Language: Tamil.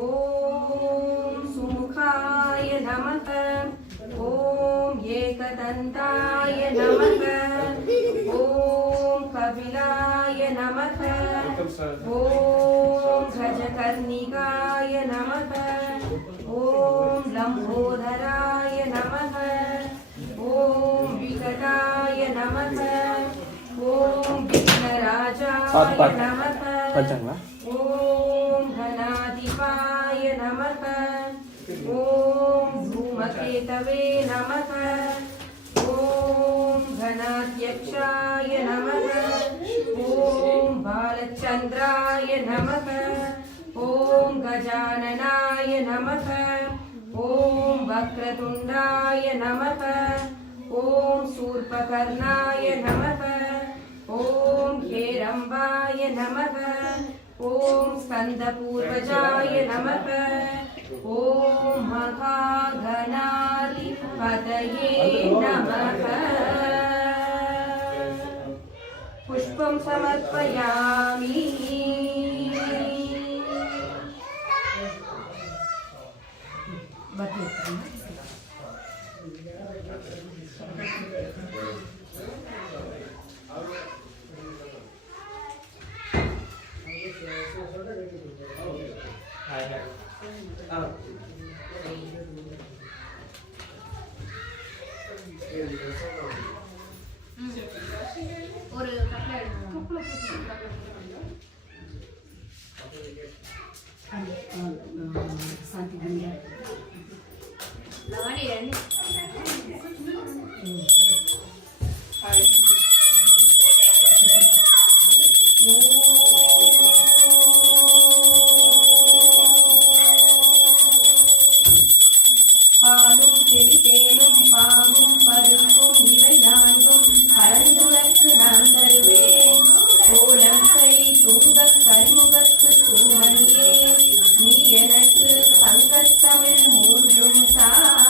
ஓம் சுமுகாய நமக. ஓம் ஏகதந்தாய நமக. ஓம் கபிலாய நமக. ஓம் கஜகர்ணிகாய நமக. ஓம் லம்போதராய நமக. ஓம் விகடாய நமக. ஓம் விக்னராஜாய நமக. ஓம் கணாதிபாய நமக. ஓம் धूमकेतवे नमः. ओम घनाध्यक्षाय नमः. ओम बालचंद्राय नमः. ओम गजाननाय नमः. ओम वक्रतुंडाय नमः. ओम शूर्पकर्णाय नमः. ओम हेरंबाय नमः. ओम स्कंदपूर्वजाय नमः. ओम महागणाधिपतये नमः. पुष्पं समर्पयामि. ஒரு சாந்தி கங்கா லவானி ரெண்டு பாலும் செழித்தேனும் பாவும் பருப்பும் இவை நான்கும் கலந்துனக்கு நான் தருவேன். கோலம் செய் துங்கக் கரிமுகத்து தூமணியே, நீ எனக்கு சங்கத்தமிழ் மூன்றும் தா.